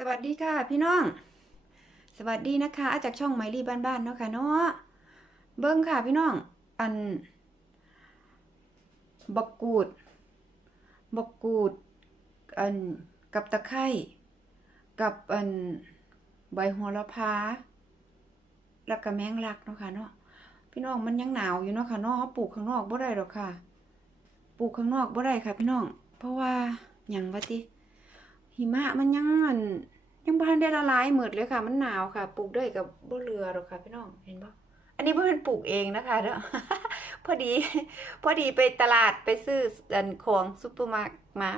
สวัสดีค่ะพี่น้อง สวัสดีนะคะอาจากช่องไมลี่บ้านๆเนาะค่ะเนาะเบิ้งค่ะพี่น้อง อันบักกูดบักกูด อันกับตะไคร้กับอันใบโหระพาแล้วก็แมงลักเนาะค่ะเนาะพี่น้องมันยังหนาวอยู่เนาะค่ะเนาะเขาปลูกข้างนอกบ่ได้หรอกค่ะ ปลูกข้างนอกบ่ได้ค่ะ พี่น้อง เพราะว่าหยังว่าติ หิมะมันยังอันยังบ่ทันได้ละลายหมดเลยค่ะ มันหนาวค่ะ ปลูกด้วยกับบ่เรือหรอกค่ะพี่น้องเห็นบ่อันนี้เพิ่อนปลูกเองนะคะเด้อพอดี พอดีไปตลาดไปซื้ออันของซุปเปอร์มาร์ทมา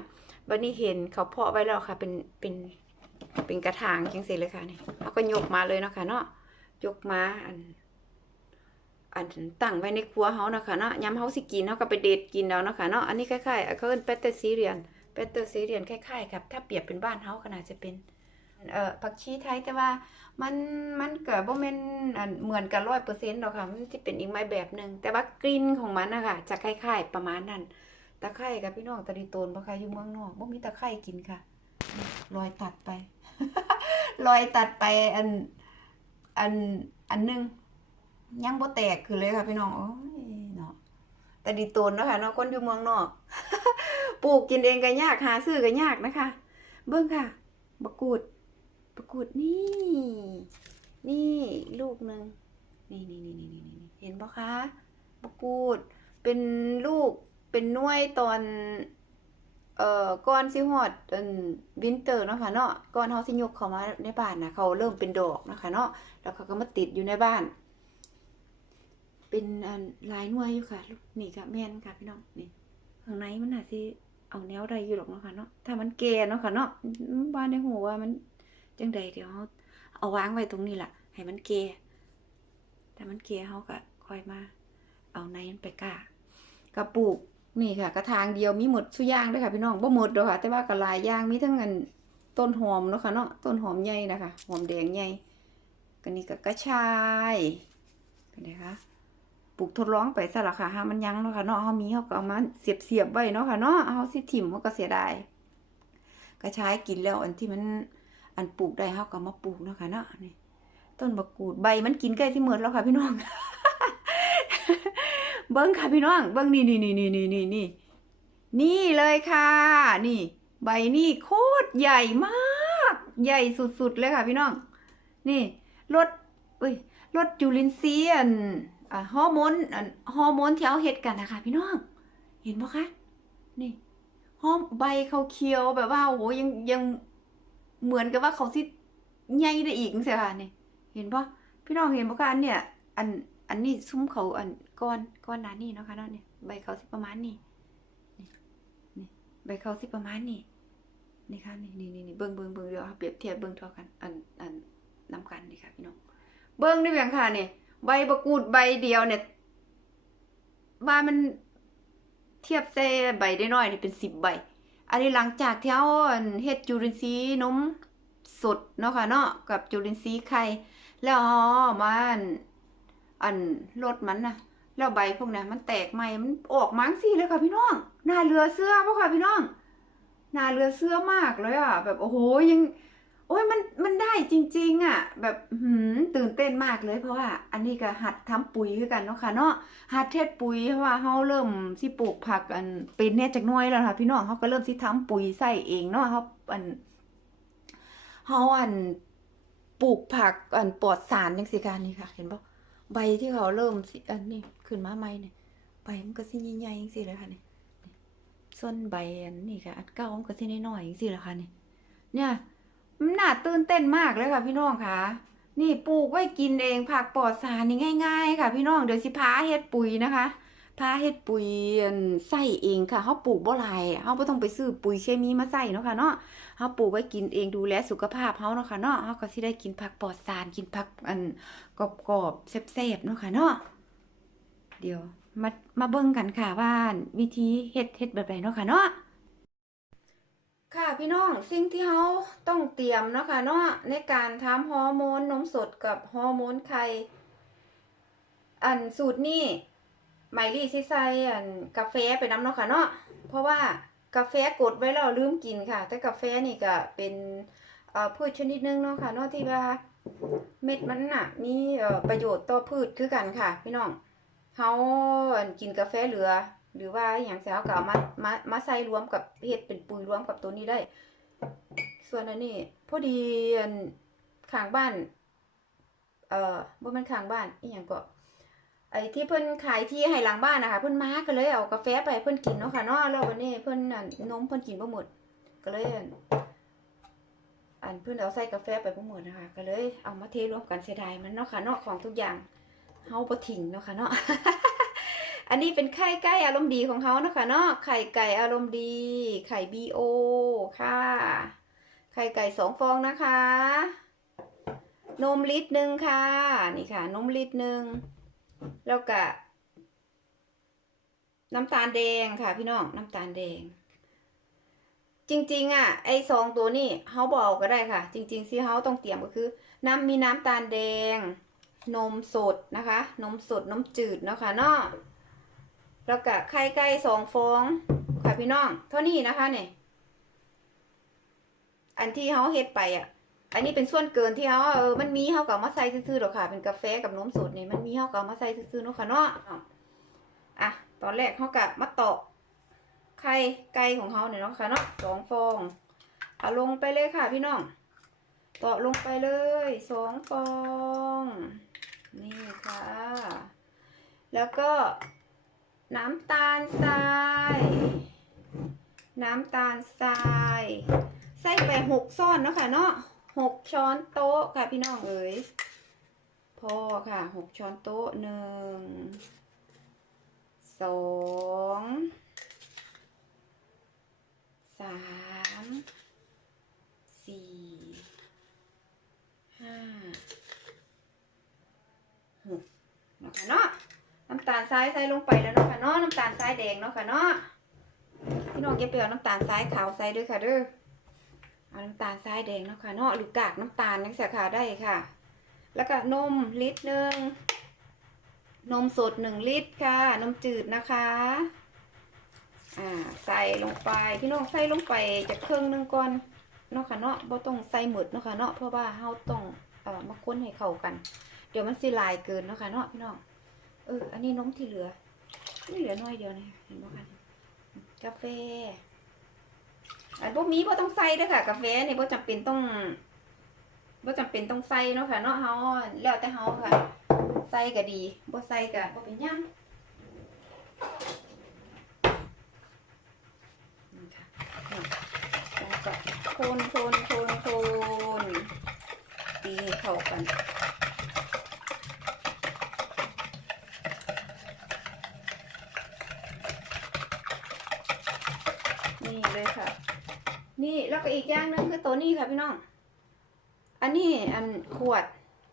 บัดนี้เห็นเขาเพาะไว้แล้วค่ะ เป็นเป็นเป็นกระถางจังซี่เลยค่ะนี่เขาก็ยกมาเลยเนาะค่ะเนาะยกมาอัน อันตั้งไว้ในครัวเฮานะคะเนาะยามเฮาสิกินเฮาก็ไปเด็ดกินเอาเนาะคะเนาะอันนี้คล้ายๆเขาเอิ้นแปตเตอร์ซีเรียน เป็นตัวสีเหลืองคล้ายๆครับถ้าเปรียบเป็นบ้านเฮาก็น่าจะเป็นเอ่อผักชีไทยแต่ว่ามันมันก็บ่แม่นเหมือนกัน100%ดอร์เซ็นต์หรอกค่ะมันสิเป็นอีกไม้แบบหนึ่งแต่ว่ากลิ่นของมันนะคะจะคล้ายๆประมาณนั้นตะไคร้กับพี่น้องตะดิโตนบ่ค่ะอยู่เมืองนอกบ่มีตะไคร้กินค่ะรอยตัดไปรอยตัดไปอันอันอันหนึงยังบ่แตกคือเลยค่ะพี่น้องโอ้ยเนาะตะดิโตนเนาะค่ะเนาะคนอยู่เมืองนอก ปลูกกินเองก็ยากหาซื้อก็ยากนะคะ เบิ่งค่ะบักกูดบักกูดนี่ นี่ลูกหนึ่งนี่นี่นี่นี่นี่เห็นปะคะบักกูดเป็นลูกเป็นน่วยตอน เอ่อก่อนสิฮอดอันวินเตอร์เนาะค่ะเนาะก่อนเฮาสิยกเขามาในบ้านนะเขาเริ่มเป็นดอกนะคะเนาะแล้วเขาก็มาติดอยู่ในบ้าน เป็นอันลายน่วยอยู่ค่ะลูกนี่ค่ะแม่นค่ะพี่น้องนี่ข้างในมันน่าสิ เอาแนวใดอยู่หรอกเนาะค่ะเนาะถ้ามันแก่เนาะค่ะเนาะบ้านในหูว่ามันจังใดเดี๋ยวเอาวางไว้ตรงนี้แหละให้มันแก่ถ้ามันแก่เฮาก็ค่อยมา เอาในมันไปกล้ากระปลูกนี่ค่ะ กระถางเดียวมีหมดสุย่างด้อค่ะพี่น้องบ่หมดดอกค่ะ แต่ว่าก็หลายย่างมีทั้งอันต้นหอมเนาะค่ะเนาะต้นหอมใหญ่นะคะหอมแดงใหญ่ก็นี่ก็กระชายกันนะคะ ปลูกทดลองไปซะละค่ะหามันยังเนาะค่ะเนาะเฮามีเฮาก็เอามาเสียบเสียบๆไว้เนาะค่ะเนาะเฮาสิถิ่มเฮาก็เสียดายกระชายกินแล้วอันที่มันอันปลูกได้เฮาก็มาปลูกเนาะค่ะเนาะนี่ต้นบักกูดใบมันกินใกล้สิหมดแล้วค่ะพี่น้อง เบิ่งค่ะพี่น้องเบิ่งนี่นี่นี่นี่นี่นี่นี่นี่เลยค่ะ นี่ ใบนี่โคตรใหญ่มาก ใหญ่สุดๆเลยค่ะพี่น้อง นี่รสเอ้ยรสจุลินทรีย์อัน ฮอร์โมนฮอร์โมนที่เอาเฮ็ดกันนะคะพี่น้อง เห็นบ่คะ นี่หอมใบเขาเขียวแบบว่าโอ้โหยังยังเหมือนกับว่าเขาสิใหญ่ได้อีกจังซี่ค่ะนี่ เห็นบ่พี่น้องเห็นบ่คะอันเนี้ยอันอันนี้ซุ้มเขาอันก้อนก้อนหนานี่เนาะค่ะเนาะเนี่ยใบเขาสิประมาณนี้นี่นี่ใบเขาสิประมาณนี้นี่ค่ะนี่นี่นี่เบิ่งเบิ่งเบิ่งเดี๋ยวเอาเปรียบเทียบเบิ่งเท่ากัน อันอันนํกันนี่ค่ะพี่น้อง เบิ่งได้เพียงค่ะนี่ บประกูดใบเดียวเนี่ยว่ามันเทียบใส่ใบได้น้อยนี่เป็นสิบใบ อันนี้หลังจากที่เอานเฮ็ดจุลินทรีย์นมสดเนาะค่ะเนาะกับจุลินทรีย์ไข่แล้วเอมันอันลดมันนะแล้วใบพวกนี้มันแตกใหม่มันออกมังซี่เลยค่ะพี่น้องหน่าเหลือเสื้อเพราะค่ะพี่น้องหน่าเหลือเสื้อมากเลยอะแบบโอ้โหยัง โอ้ยมันมันได้จริง ๆอะ แบบหืมตื่นเต้นมากเลยเพราะว่า อันนี้ก็หัดทำปุ๋ยคือกันเนาะค่ะเนาะหัดเทศปุ๋ยเพราะว่าเฮาเริ่มสิปลูกผักอันเป็นเนี่ยจักน่อยแล้วค่ะพี่น้องเฮาก็เริ่มสิทำปุ๋ยใส่เองเนาะเฮาอันเฮาอันปลูกผักอันปลอดสารจังซี่ค่ะนี่ค่ะ เห็นบ่ใบที่เขาเริ่มสิอันนี้ขึ้นมาใหม่เนี่ยใบมันก็สิใหญ่ๆจังซี่เลยค่ะนี่นี่ส่วนใบอันนี้ค่ะอันเก่ามันก็สิน้อยๆจังซี่แหละค่ะนี่เนี่ย มันน่าตื่นเต้นมากเลยค่ะพี่น้องค่ะ นี่ปลูกไว้กินเองผักปลอดสารนี่ง่าย ๆ ค่ะ พี่น้องเดี๋ยวสิพาเฮ็ดปุ๋ยนะคะพาเฮ็ดปุ๋ยยันใส่เองค่ะเฮาปลูกบ่หลายเฮาบ่ต้องไปซื้อปุ๋ยเคมีมาใส่เนาะค่ะเนาะเฮาปลูกไว้กินเองดูแลสุขภาพเฮาเนาะค่ะเนาะเฮาก็สิได้กินผักปลอดสารกินผักอันกรอบๆแซ่บๆเนาะค่ะเนาะเดี๋ยวมามาเบิ่งกันค่ะว่าวิธีเฮ็ดเฮ็ดแบบใดเนาะค่ะเนาะ ค่ะพี่น้องสิ่งที่เราต้องเตรียมเนาะค่ะเนาะในการทำฮอร์โมนนมสดกับฮอร์โมนไข่อันสูตรนี้ไมลี่สิใส่อันกาแฟไปน้ำเนาะค่ะเนาะเพราะว่ากาแฟกดไว้แล้วลืมกินค่ะ แต่กาแฟนี่ก็เป็นพืชชนิดหนึงเนาะค่ะเนาะที่ว่าเม็ดมันน่ะมีเอ่อประโยชน์ต่อพืชคือกันค่ะ พี่น้องเฮาอันกินกาแฟเหลือ หรือว่าอย่างเสียก็เอามามามาใส่รวมกับเฮ็ดเป็นปุ๋ยรวมกับตัวนี้ได้ ส่วนอันนี้พอดีข้างบ้าน เอ่อบ่ม่นข้างบ้านอีหยังก็ไอ้ที่เพิ่นขายที่ให้หลังบ้านนะคะ เพิ่นมาก็เลยเอากาแฟไปเพิ่นกินเนาะค่ะเนาะแล้ววันนี้เพิ่นน่ะนมเพิ่นกินบ่หมด ก็เลยอันเพิ่นเอาใส่กาแฟไปบ่หมดนะคะ ก็เลยเอามาเทรวมกันเสียดายมันเนาะค่ะเนาะของทุกอย่างเฮาบ่ทิ้งเนาะค่ะเนาะ อันนี้เป็นไข่ไก่อารมณ์ดีของเขานะคะเนาะไข่ไก่อารมณ์ดี ไข่ BO ค่ะ ไข่ไก่สองฟองนะคะ นมลิตรหนึ่งค่ะ นี่ค่ะ นมลิตรหนึ่งแล้วก็น้ำตาลแดงค่ะพี่น้องน้ำตาลแดง จริงๆอะไอ้สองตัวนี่เฮาบอกก็ได้ค่ะ จริงๆที่เฮาต้องเตรียมก็คือ น้ำมีน้ำตาลแดง นมสดนะคะ นมสดนมจืดเนาะค่ะเนาะ แล้วก็ไข่ไก่สองฟองค่ะพี่น้อง เท่านี้นะคะเนี่ยอันที่เฮาเฮ็ดไปอะ อันนี้เป็นส่วนเกินที่เขาเออมันมีเขาก็เอามาใส่ซื่อๆหรอกค่ะ เป็นกาแฟกับนมสดเนี่ยมันมีเขาก็เอามาใส่ซื่อๆเนาะค่ะเนาะอะตอนแรกเขากะมาตอกไข่ไก่ของเขาเนี่ยเนาะค่ะเนาะสองฟองเอาลงไปเลยค่ะพี่น้องตอกลงไปเลยสองฟอง นี่ค่ะ แล้วก็ น้ำตาลทราย น้ำตาลทรายใส่ไปหกซ่อนเนาะค่ะเนาะหกช้อนโต๊ะค่ะพี่น้องเอ๋ยพอค่ะหกช้อนโต๊ะหนึ่งสองสามสี่ห้าหกเนาะค่ะเนาะ น้ำตาลทรายใส่ลงไปแล้วเนาะค่ะเนาะน้ำตาลทรายแดงเนาะค่ะเนาะพี่น้องอย่าไปเอาน้ำตาลทรายขาวใส่ด้วยค่ะเด้อเอาน้ำตาลทรายแดงเนาะค่ะเนาะหรือกากน้ำตาลนักเสียค่ะได้ค่ะ แล้วก็นมลิตรหนึ่งนมสดหนึ่งลิตรค่ะ นมจืดนะคะอ่าใส่ลงไปพี่น้องใส่ลงไปจากเครื่องหนึงก่อนเนาะค่ะเนาะบ่ต้องใส่หมดเนาะค่ะเนาะเพราะว่าเฮาต้องเอ่อมาค้นให้เข้ากัน เดี๋ยวมันสิลายเกินเนาะค่ะเนาะพี่น้อง ออ อันนี้นมที่เหลือ นี่เหลือน้อยเดียวนะเห็นบ่คะกาแฟ อันพวกนี้บ่ต้องใส่ด้อค่ะ กาแฟนี่บ่จำเป็นต้องบ่จำเป็นต้องใส่เนาะค่ะเนาะเฮาแล้วแต่เฮาค่ะ ใส่ก็ดีบ่ใส่ก็บ่เป็นหยังนี่ค่ะแล้วก็คนคนคนคนตีเข้ากันเลยค่ะ นี่ แล้วก็อีกอย่างหนึงคือตัวนี้ค่ะพี่น้อง อันนี้อันขวด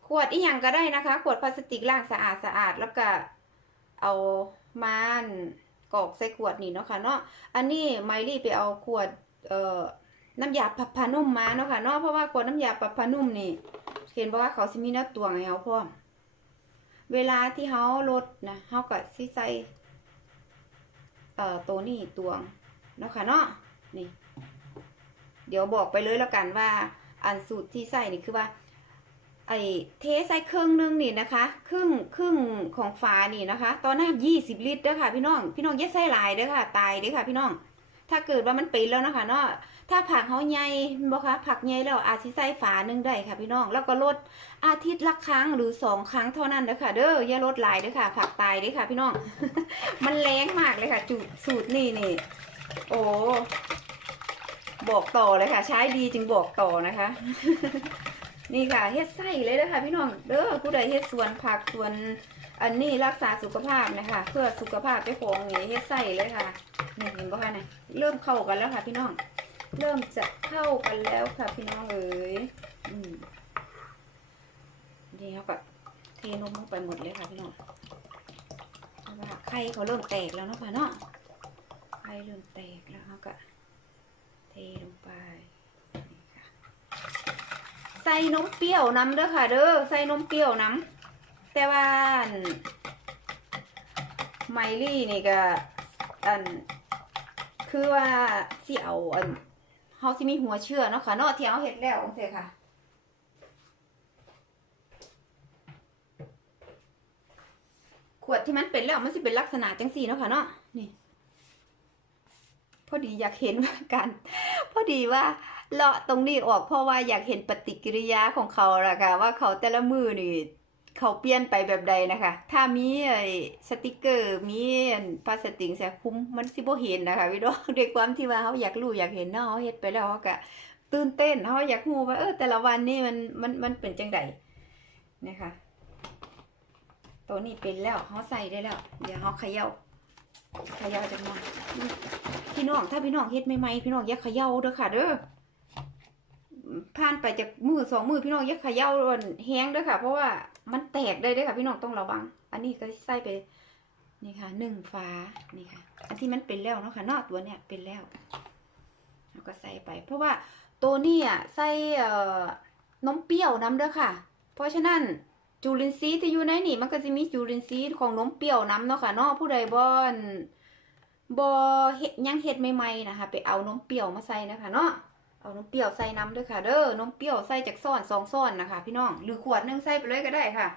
ขวดอีหยังก็ได้นะคะ ขวดพลาสติกล้างสะอาดสะอาดแล้วก็เอาม่านกอกใส่ขวดนี่เนาะค่ะเนาะ อันนี้ไมลี่ไปเอาขวดเอ่อน้ำยาปรับผ้านุ่มมาเนาะค่ะเนาะเพราะว่าขวดน้ำยาปรับผ้านุ่มนี่ เห็นบอกว่าเขาสิมีหน้าตวงให้เขาพร้อม เวลาที่เขาลดนะเขาก็สิใส่เอ่อตัวนี้ตวงเนาะค่ะเนาะนี่ เดี๋ยวบอกไปเลยแล้วกันว่าอันสูตรที่ใส่นี่คือว่าไอ้เทใส่ครึ่งหนึงนี่นะคะ ครึ่งครึ่งของฝานี่นะคะ ตอนน้ำยี่สิบลิตรเด้อค่ะพี่น้อง พี่น้องอย่าใส่หลายเด้อค่ะ ตายเด้อค่ะ พี่น้อง ถ้าเกิดว่ามันป็นแล้วนะคะเนาะ ถ้าผักเขาใหญ่บ่คะผักใหญ่แล้วอาจสิใส่ฝาหนึงได้ค่ะ พี่น้อง แล้วก็ลดอาทิตย์ละครั้งหรือสองครั้งเท่านั้นเด้อค่ะ เด้อ อย่าลดหลายเด้อค่ะ ผักตายเด้อค่ะ พี่น้อง มันแรงมากเลยค่ะ จุสูตรนี่นี่ โอ้ บอกต่อเลยค่ะ ใช้ดีจึงบอกต่อนะคะ นี่ค่ะเฮ็ดไส้เลยนะคะพี่น้องเด้อผู้ใดเฮ็ดสวนผักสวนอันนี้รักษาสุขภาพนะคะ เพื่อสุขภาพเจ้าของนี่เฮ็ดไส้เลยค่ะนี่เห็นป่ะคะเนี่ยเริ่มเข้ากันแล้วค่ะ พี่น้อง เริ่มจะเข้ากันแล้วค่ะ พี่น้องเอ๋ยนี่เขาก็เทนมลงไปหมดเลยค่ะพี่น้องเพราะว่าไข่เขาเริ่มแตกแล้วเนาะค่ะเนาะไข่เริ่มแตกแล้วเขาก็ ลงไปใส่นมเปรี้ยวน้ำเด้อค่ะ เด้อใส่นมเปรี้ยวน้ำแต่ว่าไมลี่นี่ก็อันคือว่าสิเอาอันเฮาสิมีหัวเชื้อเนาะค่ะเนาะที่เฮาเฮ็ดแล้วจังซี่ค่ะขวดที่มันเป็นแล้วมันสิเป็นลักษณะจังซี่เนาะค่ะเนาะ พอดีอยากเห็นว่าการพอดีว่าเลาะตรงนี้ออกเพราะว่าอยากเห็นปฏิกิริยาของเขาล่ะค่ะว่าเขาแต่ละมือนี่เขาเปลี่ยนไปแบบใดนะคะ ถ้ามีสติกเกอร์ มีพลาสติกแสคุ้มมันสิบ่เห็นนะคะพี่น้องด้วยความที่ว่าเขาอยากรู้อยากเห็นเนาะเขาเฮ็ดไปแล้วเขาก็ตื่นเต้นเขาอยากรู้ว่าเออแต่ละวันนี่มันมันมันเป็นจังไดนะคะตัวนี้เป็นแล้วเขาใส่ได้แล้ว เดี๋ยวเขาเขย่า ขย่าจังหน่อยพี่น้องถ้าพี่น้องเฮ็ดใหม่ๆพี่น้องอย่าเขย่าเด้อค่ะเด้อผ่านไปจากมือสองมือพี่น้องอย่าเขย่าแห้งเด้วยค่ะ เพราะว่ามันแตกได้เด้วยค่ะ พี่น้องต้องระวัง อันนี้ก็ใส่ไปนี่ค่ะหนึ่งฟ้านี่ค่ะ อันที่มันเป็นแล้วเนาะค่ะนอกตัวเนี้ยเป็นแล้วเราก็ใส่ไป เพราะว่าตัวนี้อะใส่เอ่อนมเปรี้ยวน้ำเด้อค่ะ เพราะฉะนั้น จุลินทรีย์ที่อยู่ในนี่ มันก็จะมีจุลินทรีย์ของนมเปรี้ยวน้ำเนาะค่ะเนาะผู้ใดบ่อนบ่เฮ็ดยังเฮ็ดใหม่ๆนะคะ ไปเอานมเปรี้ยวมาใส่นะคะเนาะเอานมเปรี้ยวใส่น้ำด้วยค่ะเด้อนมเปรี้ยวใส่จากซ่อนสองซ่อนนะคะ พี่น้องหรือขวดหนึงใส่ไปเลยก็ได้ค่ะ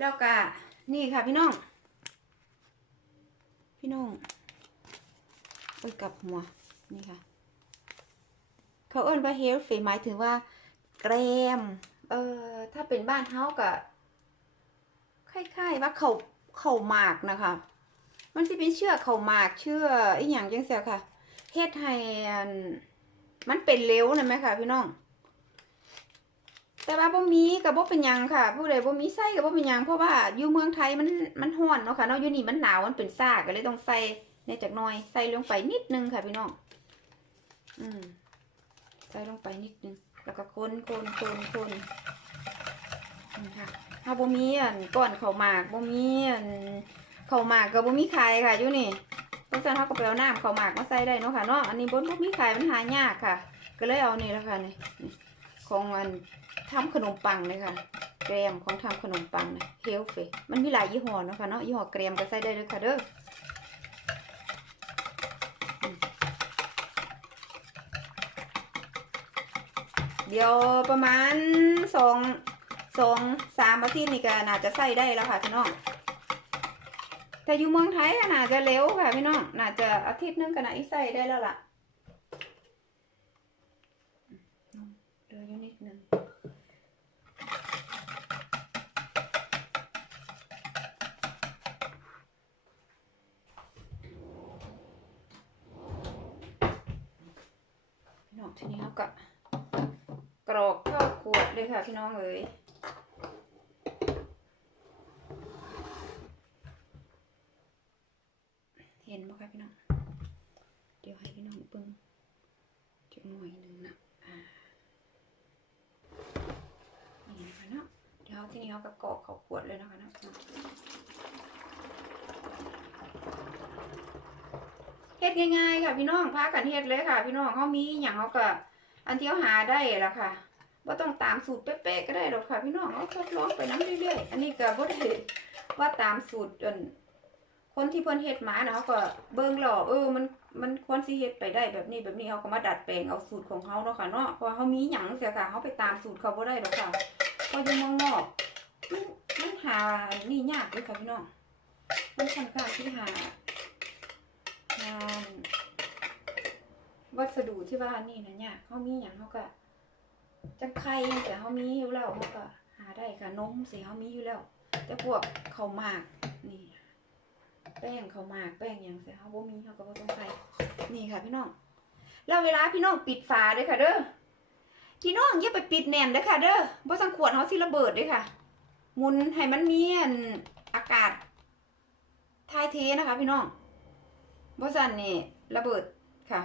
แล้วก็นี่ค่ะพี่น้อง พี่น้องไปกลับหัวนี่ค่ะ เขาเอิ้นว่าเฮลฟีหมายถึงว่าแกรมเอ่อถ้าเป็นบ้านเฮาก็คล้ายๆว่าเขาเขาหมากนะคะ มันสิเป็นเชื่อเขาหมากเชื่ออีหยังจังเสียค่ะเฮ็ดให้อันมันเป็นเร็วนะไหมค่ะพี่น้อง แต่ว่าบ่มีกับบ่เป็นยังค่ะ ผู้ใดบ่มีไส้กับบ่เป็นยังเพราะว่าอยู่เมืองไทยมันมันร้อนเนาะค่ะเนาะอยู่นี่มันหนาวมันเป็นซ่าก็เลยต้องใส่ในจักน่อยใส่ลงไปนิดนึงค่ะพี่น้อง อืม ใส่ลงไปนิดนึง แล้วก็คนคนคนคนนี่ค่ะถ้าบ่มีอันก้อนเข้าหมากบ่มีอันข้าหมากกับบ่มีขายค่ะอยู่นี่เพราะฉะนั้นเขาก็ไปเอาน้ำข้าหมากมาใส่ได้เนาะค่ะเนาะ อันนี้บ่บ่มีขายมันหายากค่ะ ก็เลยเอานี่แหละค่ะนี่ของอันทำขนมปังเลยค่ะแกรมของทำขนมปังนะเฮลเฟมันมีหลายยี่ห้อเนาะค่ะเนาะยี่ห้อแกรมก็ใส่ได้เลยค่ะเด้อ เดี๋ยวประมาณสองสองสามอาทิตย์นี่ก็น่าจะใส่ได้แล้วค่ะพี่น้องแต่อยู่เมืองไทยน่าจะเร็วค่ะพี่น้องน่าจะอาทิตย์นึงก็น่าจะใส่ได้แล้วล่ะ พี่น้องเอ๋ยเห็นไหมคะพี่น้อง เดี๋ยวให้พี่น้องเบิ่งจักหน่อยหนึงนะอ่านี่นะคะเนาะเดี๋ยวทีนี้เขาก็กรอกเขาขวดเลยนะคะเนาะเฮ็ดง่ายๆค่ะพี่น้องพากันเฮ็ดเลยค่ะ พี่น้องเขามีอหย่างเขาก็อันที่เขาหาได้ละค่ะ ว่าต้องตามสูตรเป๊ะๆก็ได้หรอกค่ะพี่น้องเขาทดลองไปน้ำเรื่อยๆ อันนี้ก็บ่ได้ว่าตามสูตรจนคนที่เพิ่นเฮ็ดมานะเขาก็เบิ่งแล้วเออมันมันควรสิเฮ็ดไปได้แบบนี้แบบนี้เขาก็มาดัดแปลงเอาสูตรของเขาเนาะค่ะเนาะเพราะเขามีหยังเสียค่ะเขาไปตามสูตรเขาบ่ได้หรอกค่ะเพราะอยู่มองนอกมันมันหานี่ยากเลยค่ะพี่น้องมันค่อนข้างที่หางานวัสดุที่ว่านี่นะเนี่ยเขามีหยังเขาก็ จังไข่แต่เขามีอยู่แล้วเขาก็หาได้ค่ะนมสิเขามีอยู่แล้ว แต่พวกเขาวหมากนี่ แป้งเขาวหมากแป้งอย่างเสียเขาบ่มีเขาก็บ่ต้องใส่นี่ค่ะพี่น้องแล้วเวลาพี่น้องปิดฝาด้อค่ะ เด้อพี่น้องอย่าไปปิดแน่นเด้อค่ะ เด้อบ่สังขวดเขาสิระเบิดด้อค่ะหมุนให้มันมีอันอากาศทายเทนะคะ พี่น้องบ่สั่นนี่ระเบิดค่ะ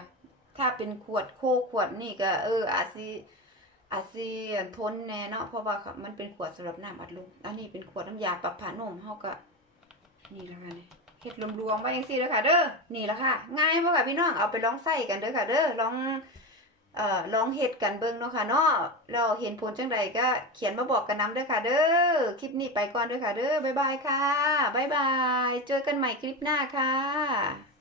ถ้าเป็นขวดโคขวดนี่ก็เอออาจสิ อาจสิทนแน่เนาะเพราะว่ามันเป็นขวดสำหรับน้ำอัดลมอันนี้เป็นขวดน้ำยาปรับผ้านุ่มเฮาก็ นี่ละค่ะนี่เฮ็ดรวมๆไว้จังซี่เด้อค่ะ เด้อนี่ละค่ะ ง่ายบ่ค่ะพี่น้องเอาไปลองใส่กันเด้อค่ะ เด้อลองเอ่อลองเฮ็ดกันเบิ่งเนาะค่ะเนาะแล้วเห็นผลจังใดก็เขียนมาบอกกันนำเด้อค่ะ เด้อคลิปนี้ไปก่อนเด้อค่ะ เด้อบ๊ายบายค่ะบ๊ายบายเจอกันใหม่คลิปหน้าค่ะ